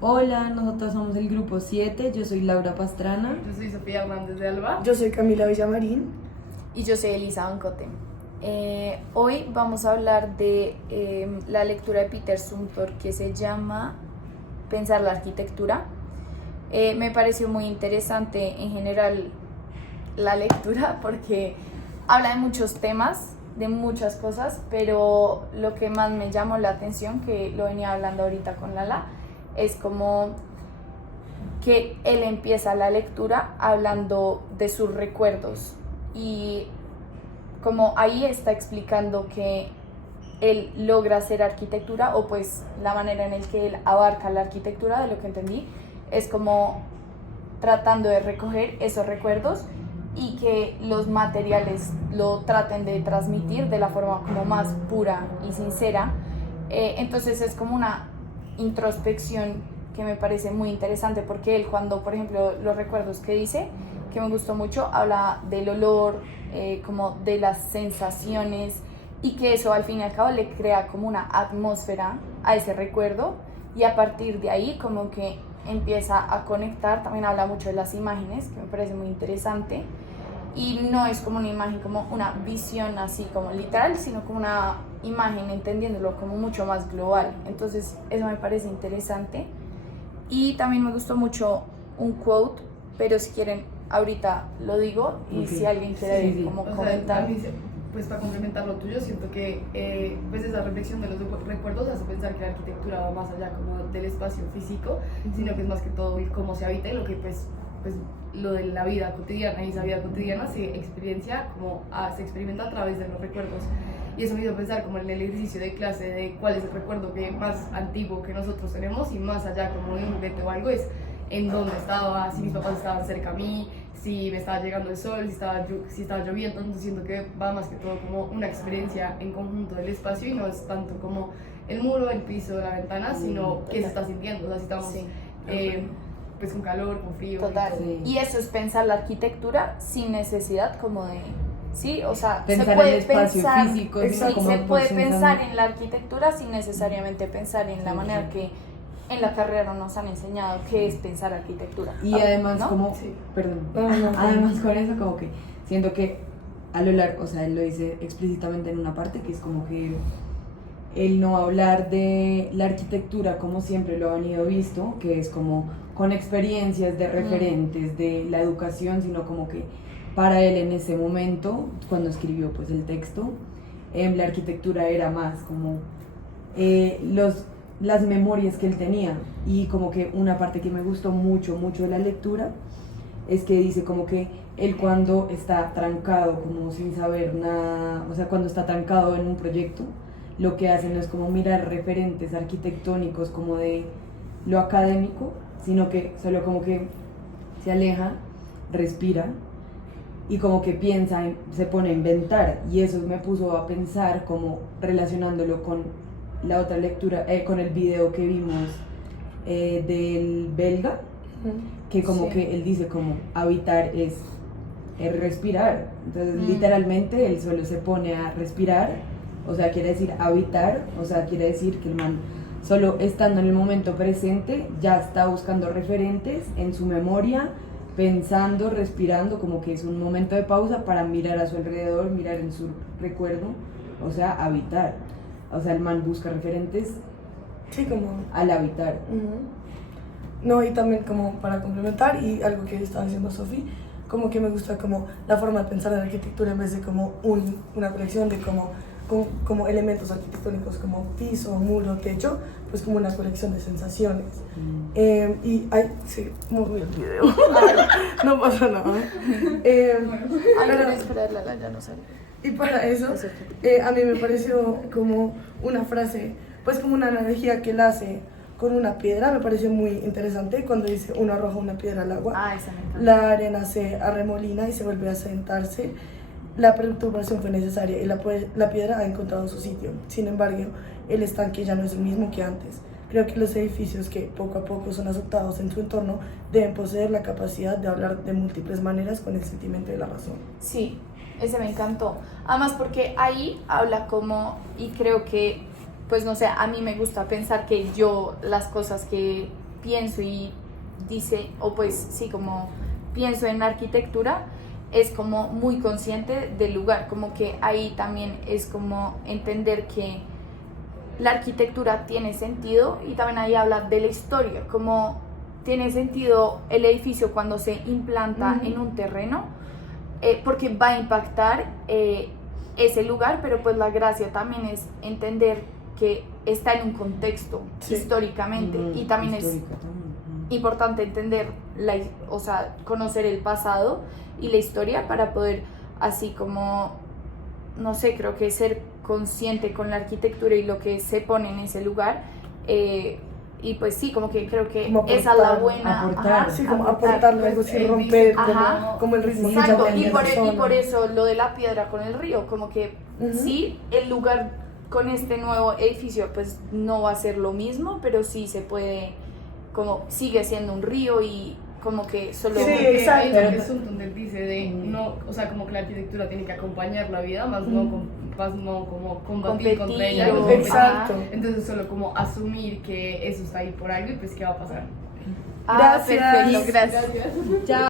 Hola, nosotros somos el grupo 7, yo soy Laura Pastrana. Yo soy Sofía Hernández de Alba. Yo soy Camila Villamarín. Y yo soy Elisa Bancote. Hoy vamos a hablar de la lectura de Peter Zumthor que se llama Pensar la arquitectura. Me pareció muy interesante en general la lectura porque habla de muchos temas, de muchas cosas, pero lo que más me llamó la atención, que lo venía hablando ahorita con Lala, es como que él empieza la lectura hablando de sus recuerdos y como ahí está explicando que él logra hacer arquitectura, o pues la manera en la que él abarca la arquitectura, de lo que entendí, es como tratando de recoger esos recuerdos y que los materiales lo traten de transmitir de la forma como más pura y sincera. Entonces es como una introspección que me parece muy interesante, porque él, cuando por ejemplo los recuerdos que dice, que me gustó mucho, habla del olor, como de las sensaciones, y que eso al fin y al cabo le crea como una atmósfera a ese recuerdo, y a partir de ahí como que empieza a conectar. También habla mucho de las imágenes, que me parece muy interesante, y no es como una imagen, como una visión así como literal, sino como una imagen entendiéndolo como mucho más global. Entonces eso me parece interesante. Y también me gustó mucho un quote, pero si quieren ahorita lo digo, y Ok. si alguien quiere Sí. como O sea, comentar. a mí pues para complementar lo tuyo, siento que pues esa reflexión de los recuerdos hace pensar que la arquitectura va más allá como del espacio físico, sino que es más que todo el cómo se habita y lo que pues lo de la vida cotidiana, y esa vida cotidiana se experimenta a través de los recuerdos. Y eso me hizo pensar como en el ejercicio de clase de cuál es el recuerdo que más antiguo que nosotros tenemos, y más allá como de un juguete o algo, es en dónde estaba, si mis papás estaban cerca a mí, si me estaba llegando el sol, si estaba lloviendo. Entonces siento que va más que todo como una experiencia en conjunto del espacio, y no es tanto como el muro, el piso, la ventana, sino qué se está sintiendo. O sea, si estamos Sí. pues con calor, con frío. Total. Sí. Y eso es pensar la arquitectura sin necesidad como de... Sí, o sea, Pensar se en puede el espacio pensar, físico, sí, sino como se por puede sensación. pensar en la arquitectura sin necesariamente pensar en la Sí, manera sí. que en la carrera nos han enseñado que es pensar arquitectura. Y además ¿no? como, Sí. perdón, No. además con eso como que siento que a lo largo, o sea, él lo dice explícitamente en una parte, que es como que él no va a hablar de la arquitectura como siempre lo han venido visto, que es como con experiencias de referentes de la educación, sino como que para él en ese momento, cuando escribió pues el texto, la arquitectura era más como las memorias que él tenía. Y como que una parte que me gustó mucho de la lectura es que dice como que él, cuando está trancado como sin saber nada, o sea, cuando está trancado en un proyecto, lo que hace no es como mirar referentes arquitectónicos como de lo académico, sino que solo como que se aleja, respira y como que piensa, se pone a inventar. Y eso me puso a pensar, como relacionándolo con la otra lectura, con el video que vimos del belga, que como Sí. que él dice como habitar es respirar. Entonces literalmente él solo se pone a respirar, o sea, quiere decir habitar, o sea, quiere decir que el man solo estando en el momento presente ya está buscando referentes en su memoria, pensando, respirando, como que es un momento de pausa para mirar a su alrededor, mirar en su recuerdo, o sea, habitar. O sea, el man busca referentes Sí, como... al habitar. No, y también como para complementar, y algo que estaba diciendo Sofi, como que me gusta como la forma de pensar en la arquitectura, en vez de como una colección de como elementos arquitectónicos como piso, muro, techo, pues como una colección de sensaciones. Y ay, sí, moví el video. No pasa nada. Ay, Pero- pero espera, Lala ya no sale. Y para eso, Eso. a mí me pareció como una frase, pues como una analogía que él hace con una piedra, me pareció muy interesante cuando dice: uno arroja una piedra al agua, Ah, esa me encanta. la arena se arremolina y se vuelve a sentarse. La perturbación fue necesaria y la piedra ha encontrado su sitio. Sin embargo, el estanque ya no es el mismo que antes. Creo que los edificios que poco a poco son aceptados en su entorno deben poseer la capacidad de hablar de múltiples maneras con el sentimiento de la razón. Sí, ese me encantó. Además porque ahí habla como, y creo que, pues no sé, a mí me gusta pensar que yo las cosas que pienso y dice, o pues sí, como pienso en arquitectura, es como muy consciente del lugar, como que ahí también es como entender que la arquitectura tiene sentido y también ahí habla de la historia, como tiene sentido el edificio cuando se implanta en un terreno, porque va a impactar ese lugar, pero pues la gracia también es entender que está en un contexto históricamente y también es importante entender, o sea, conocer el pasado y la historia para poder así como, no sé, creo que ser consciente con la arquitectura y lo que se pone en ese lugar. Y pues sí, como que creo que Como esa es la aportar, buena... aportar. Sí, como aportar. aportarlo, algo sin romper, Ajá. como el ritmo que Exacto, ya y tiene por, la y zona. por eso lo de la piedra con el río, como que sí, el lugar con este nuevo edificio pues no va a ser lo mismo, pero sí se puede, como sigue siendo un río y como que solo... Sí, Exacto. exacto. Que es un donde dice de no, o sea, como que la arquitectura tiene que acompañar la vida, más no como combatir contra ella. Competir o- Exacto. Entonces solo como asumir que eso está ahí por algo y pues qué va a pasar. Ah, Gracias. perfecto, gracias. Gracias. Ya.